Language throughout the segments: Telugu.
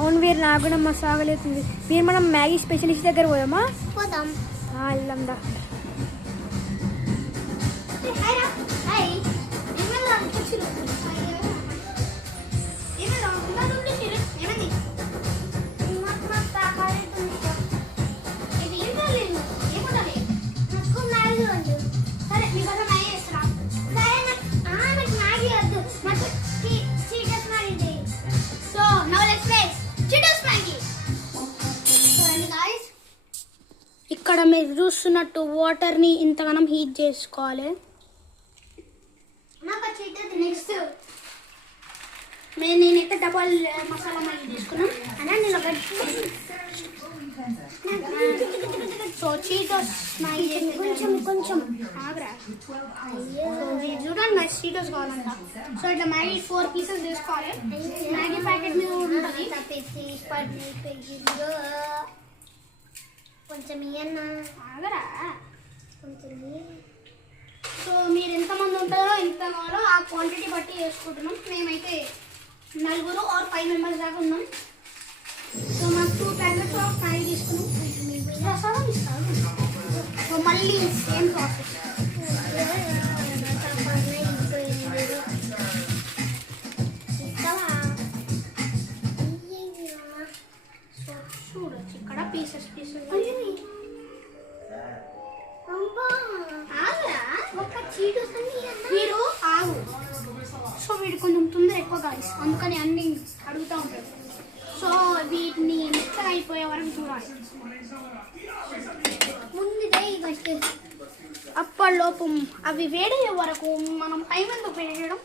అవును వీరు నాకు కూడా మస్తు ఆకలి అవుతుంది. వీరు మనం మ్యాగీ స్పెషలిస్ట్ దగ్గర పోదామా? పోదాం. వెళ్దాం దా. ఇక్కడ మీరు చూస్తున్నట్టు వాటర్ని ఇంతగానం హీట్ చేసుకోవాలి. నెక్స్ట్ నేనైతే డబల్ మసాలా మ్యాగీ తీసుకున్నాం. సో చీటోస్ మ్యాగీ కొంచెం ఆగ్రా. చూడండి నాకు చీటోస్ కావాలంట. సో ఇట్లా మ్యాగీ 4 పీసెస్ తీసుకోవాలి. మ్యాగీ ప్యాకెట్ మీద ఉంటుంది. కొంచెం ఇయ్యన్నా ఆగరా. కొంచెం. సో మీరు ఎంతమంది ఉంటారో ఎంత కావాలో ఆ క్వాంటిటీ బట్టి వేసుకుంటున్నాం. మేమైతే 4 or 5 members దాకా ఉన్నాం. సో మాకు 2 ప్యాకెట్స్ ఆఫ్ మ్యాగీ తీసుకున్నాం. సో మళ్ళీ సేమ్ ప్రాసెస్. చూడొచ్చు ఇక్కడ పీసెస్ మీరు ఆగు. సో వీడు కొంచెం తొందర ఎక్కువ కాదు, అందుకని అన్ని అడుగుతూ ఉంటారు. సో వీటిని మెత్తగా అయిపోయే వరకు చూడాలి. ముందుదే ఫస్ట్ అప్పటిలోపు అవి వేడయ్యే వరకు మనం టైం ఎందుకు వేయడం,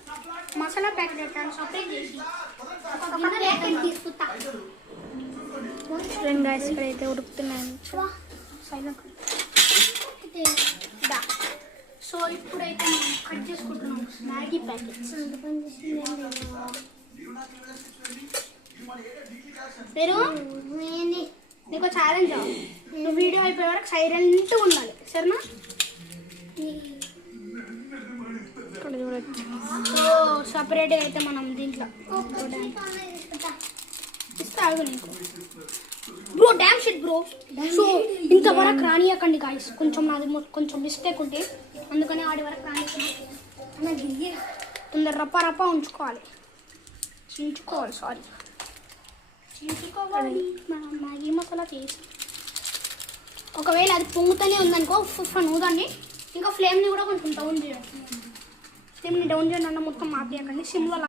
మసాలా ప్యాకెట్ సపరేట్ చేసి తీసుకుంటా. రెండు గాయస్ ఇక్కడైతే ఉడుకుతున్నాను. సైలెంట్. సో ఇప్పుడైతే మనం కట్ చేసుకుంటున్నాం మ్యాగీ ప్యాకెట్స్. మీరు నీకు ఛాలెంజ్, నువ్వు వీడియో అయిపోయే వరకు సైలెంట్గా ఉండాలి, సరేనా? ఇక్కడ చూడొచ్చు. సో సపరేట్గా అయితే మనం దీంట్లో ఇస్తాగు నీకు bro. Dam shit bro. So ఇంతవరకు రానియకండి గాయస్. కొంచెం నాది కొంచెం మిస్టేక్ ఉంటే అందుకని ఆడి వరకు రానియకండి. తొందర రప్ప ఉంచుకోవాలి. చించుకోవాలి మనం మ్యాగీ మసాలా చేసి. ఒకవేళ అది పొంగుతూనే ఉందనుకో ఫుఫన్ ఊదండి. ఇంకా ఫ్లేమ్ని కూడా కొంచెం డౌన్ చేయండి. ఫ్లేమ్ని డౌన్ చేయండి అన్న మొత్తం ఆపేయకండి. సిమ్లో